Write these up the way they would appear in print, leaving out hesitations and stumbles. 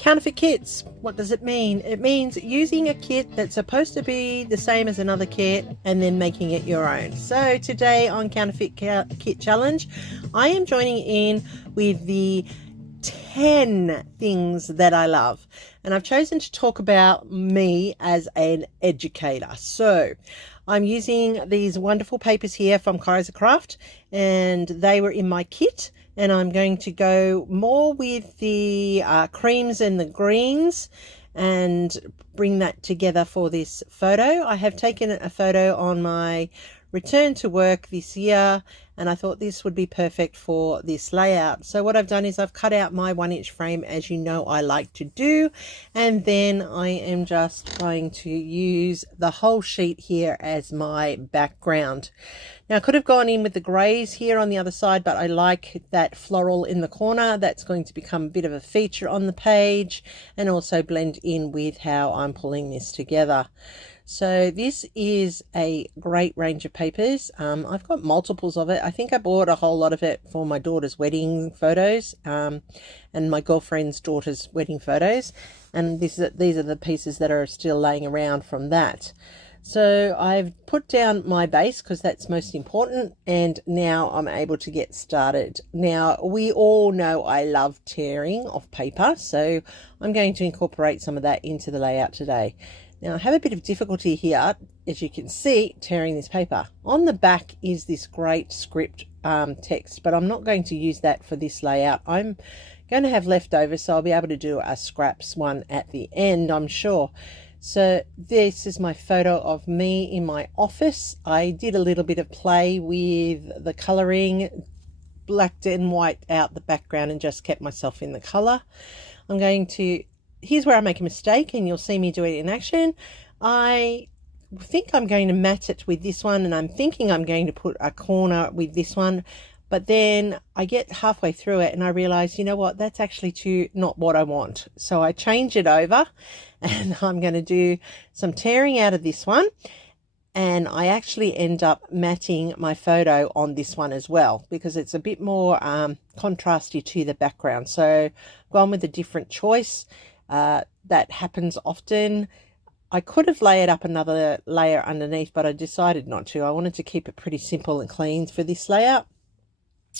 Counterfeit kits. What does it mean? It means using a kit that's supposed to be the same as another kit and then making it your own. So today on Counterfeit Kit Challenge, I am joining in with the 10 things that I love. And I've chosen to talk about me as an educator. So I'm using these wonderful papers here from Kaiser Craft, and they were in my kit. And I'm going to go more with the creams and the greens and bring that together for this photo. I have taken a photo on my return to work this year, and I thought this would be perfect for this layout. So what I've done is I've cut out my 1-inch frame, as you know I like to do, and then I am just going to use the whole sheet here as my background. Now I could have gone in with the greys here on the other side, but I like that floral in the corner. That's going to become a bit of a feature on the page and also blend in with how I'm pulling this together. So this is a great range of papers. I've got multiples of it. I think I bought a whole lot of it for my daughter's wedding photos and my girlfriend's daughter's wedding photos. And these are the pieces that are still laying around from that. So I've put down my base because that's most important, and now I'm able to get started. Now we all know I love tearing off paper, so I'm going to incorporate some of that into the layout today. Now I have a bit of difficulty here, as you can see, tearing this paper. On the back is this great script text, but I'm not going to use that for this layout. I'm going to have leftovers, so I'll be able to do a scraps one at the end, I'm sure. So this is my photo of me in my office. I did a little bit of play with the coloring, blacked and white out the background and just kept myself in the color. I'm going to, here's where I make a mistake and you'll see me do it in action. I think I'm going to match it with this one, and I'm thinking I'm going to put a corner with this one. But then I get halfway through it and I realize, you know what, that's actually not what I want. So I change it over and I'm going to do some tearing out of this one. And I actually end up matting my photo on this one as well, because it's a bit more contrasty to the background. So I've gone with a different choice. That happens often. I could have layered up another layer underneath, but I decided not to. I wanted to keep it pretty simple and clean for this layout,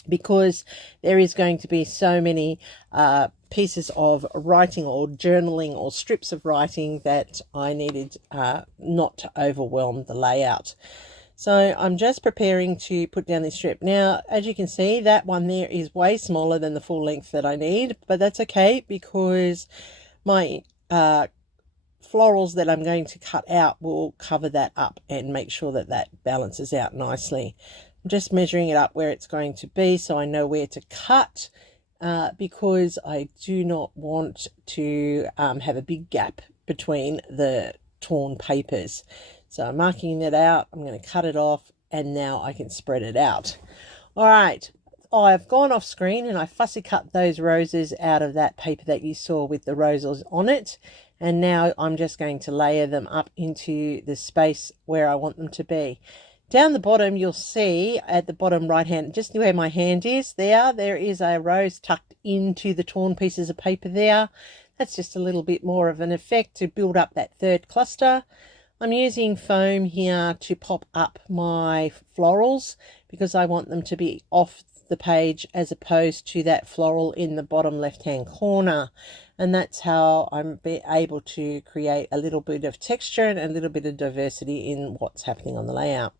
because there is going to be so many pieces of writing or journaling or strips of writing that I needed not to overwhelm the layout. So I'm just preparing to put down this strip. Now, as you can see, that one there is way smaller than the full length that I need, but that's okay because my florals that I'm going to cut out will cover that up and make sure that that balances out nicely. I'm just measuring it up where it's going to be so I know where to cut, because I do not want to have a big gap between the torn papers. So I'm marking that out. I'm going to cut it off, and now I can spread it out. All right. I've gone off screen and I fussy cut those roses out of that paper that you saw with the roses on it. And now I'm just going to layer them up into the space where I want them to be. Down the bottom, you'll see at the bottom right hand, just where my hand is, there is a rose tucked into the torn pieces of paper there. That's just a little bit more of an effect to build up that third cluster. I'm using foam here to pop up my florals because I want them to be off the page as opposed to that floral in the bottom left hand corner, and that's how I'm able to create a little bit of texture and a little bit of diversity in what's happening on the layout.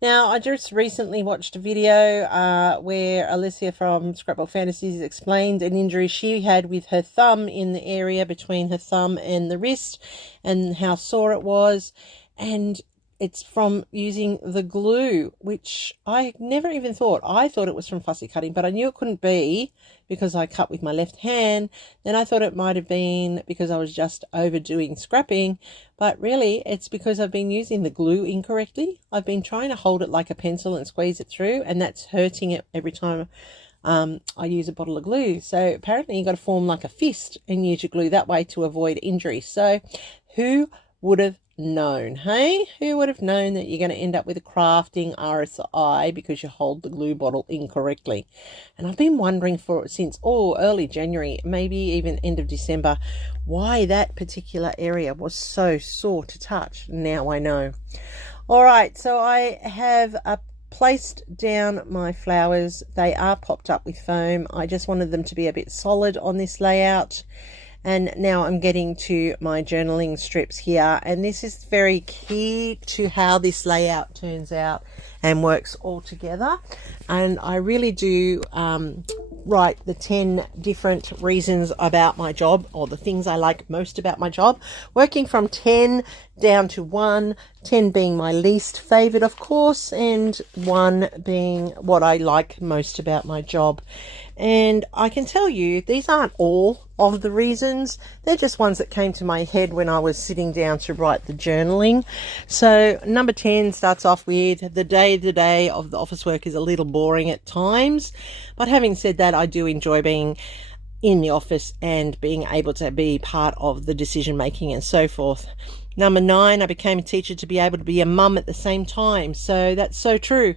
Now I just recently watched a video where Alicia from Scrapbook Fantasies explained an injury she had with her thumb in the area between her thumb and the wrist and how sore it was, and it's from using the glue, which I never even thought. I thought it was from fussy cutting, but I knew it couldn't be because I cut with my left hand. Then I thought it might have been because I was just overdoing scrapping, but really it's because I've been using the glue incorrectly. I've been trying to hold it like a pencil and squeeze it through, and that's hurting it every time I use a bottle of glue. So apparently you've got to form like a fist and use your glue that way to avoid injury. So who would have known? Hey, who would have known that you're going to end up with a crafting RSI because you hold the glue bottle incorrectly? And I've been wondering since early January, maybe even end of December, why that particular area was so sore to touch. Now I know. All right, so I have placed down my flowers. They are popped up with foam. I just wanted them to be a bit solid on this layout. And now I'm getting to my journaling strips here, and this is very key to how this layout turns out and works all together. And I really do write the 10 different reasons about my job, or the things I like most about my job, working from 10 down to 1, 10 being my least favorite, of course, and 1 being what I like most about my job. And I can tell you, these aren't all of the reasons. They're just ones that came to my head when I was sitting down to write the journaling. So number 10 starts off with the day-to-day of the office work is a little boring at times. But having said that, I do enjoy being in the office and being able to be part of the decision making and so forth. Number 9, I became a teacher to be able to be a mum at the same time. So that's so true.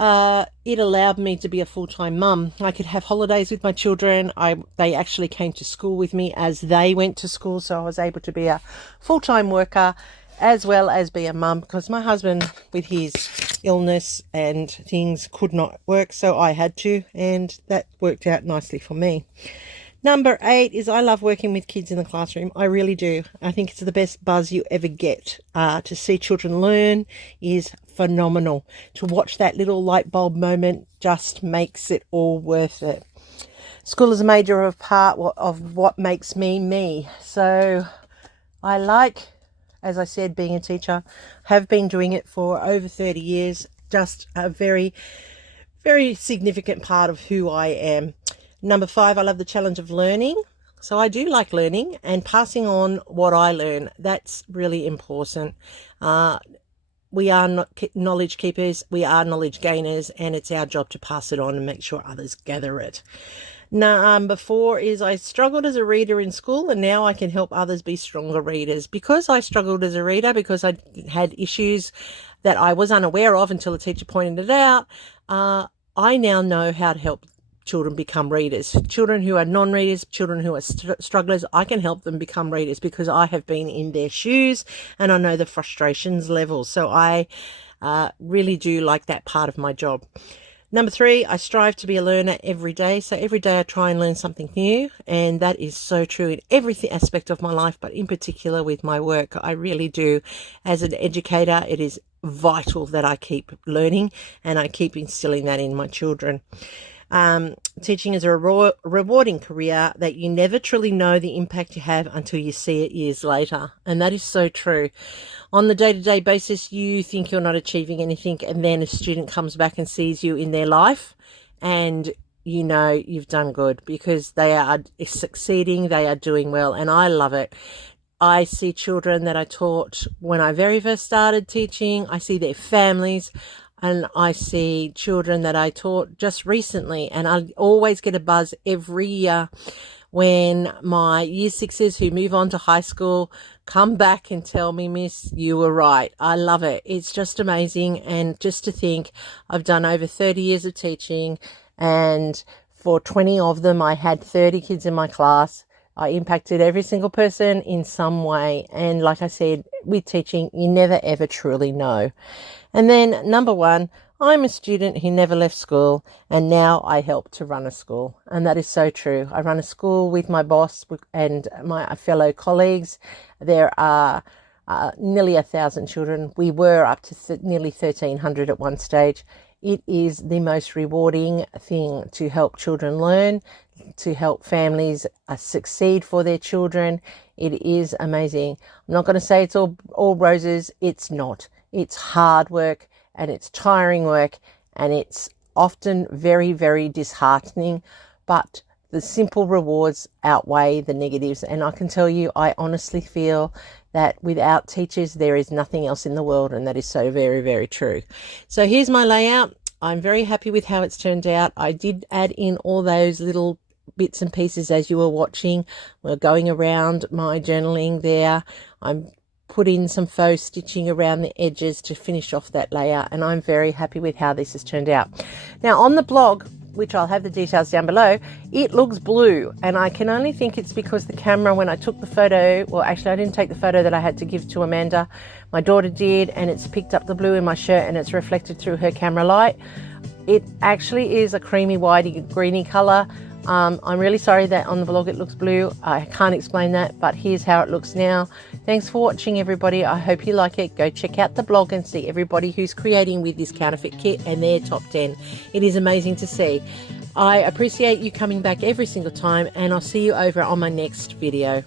It allowed me to be a full-time mum. I could have holidays with my children. They actually came to school with me as they went to school, so I was able to be a full-time worker as well as be a mum, because my husband, with his illness and things, could not work, so I had to, and that worked out nicely for me. Number 8 is I love working with kids in the classroom. I really do. I think it's the best buzz you ever get. To see children learn is phenomenal. To watch that little light bulb moment just makes it all worth it. School is a major part of what makes me me. So I like, as I said, being a teacher. Have been doing it for over 30 years. Just a very, very significant part of who I am. Number 5, I love the challenge of learning. So I do like learning and passing on what I learn. That's really important. We are not knowledge keepers, we are knowledge gainers, and it's our job to pass it on and make sure others gather it. Number 4 is I struggled as a reader in school, and now I can help others be stronger readers. Because I struggled as a reader, because I had issues that I was unaware of until a teacher pointed it out, I now know how to help children become readers. Children who are non-readers, children who are strugglers, I can help them become readers because I have been in their shoes and I know the frustrations level. So I really do like that part of my job. Number 3, I strive to be a learner every day. So every day I try and learn something new, and that is so true in every aspect of my life, but in particular with my work. I really do. As an educator, it is vital that I keep learning and I keep instilling that in my children. Teaching is a rewarding career that you never truly know the impact you have until you see it years later. And that is so true. On the day-to-day basis, you think you're not achieving anything, and then a student comes back and sees you in their life, and you know you've done good because they are succeeding, they are doing well, and I love it. I see children that I taught when I very first started teaching. I see their families. And I see children that I taught just recently, and I always get a buzz every year when my year 6s who move on to high school come back and tell me, Miss, you were right. I love it. It's just amazing. And just to think, I've done over 30 years of teaching, and for 20 of them, I had 30 kids in my class. I impacted every single person in some way. And like I said, with teaching, you never ever truly know. And then number 1, I'm a student who never left school, and now I help to run a school. And that is so true. I run a school with my boss and my fellow colleagues. There are nearly 1,000 children. We were up to nearly 1,300 at one stage. It is the most rewarding thing to help children learn, to help families succeed for their children. It is amazing. I'm not going to say it's all roses. It's not. It's hard work, and it's tiring work, and it's often very, very disheartening, but the simple rewards outweigh the negatives. And I can tell you, I honestly feel that without teachers, there is nothing else in the world, and that is so very, very true. So here's my layout. I'm very happy with how it's turned out. I did add in all those little bits and pieces as you were watching. We're going around my journaling there. I'm put in some faux stitching around the edges to finish off that layer, and I'm very happy with how this has turned out. Now on the blog, which I'll have the details down below, it looks blue, and I can only think it's because the camera, when I took the photo, well actually I didn't take the photo that I had to give to Amanda, my daughter did, and it's picked up the blue in my shirt and it's reflected through her camera light. It actually is a creamy whitey greeny color. I'm really sorry that on the blog it looks blue. I can't explain that, but here's how it looks now. Thanks for watching, everybody. I hope you like it. Go check out the blog and see everybody who's creating with this counterfeit kit and their top 10. It is amazing to see. I appreciate you coming back every single time, and I'll see you over on my next video.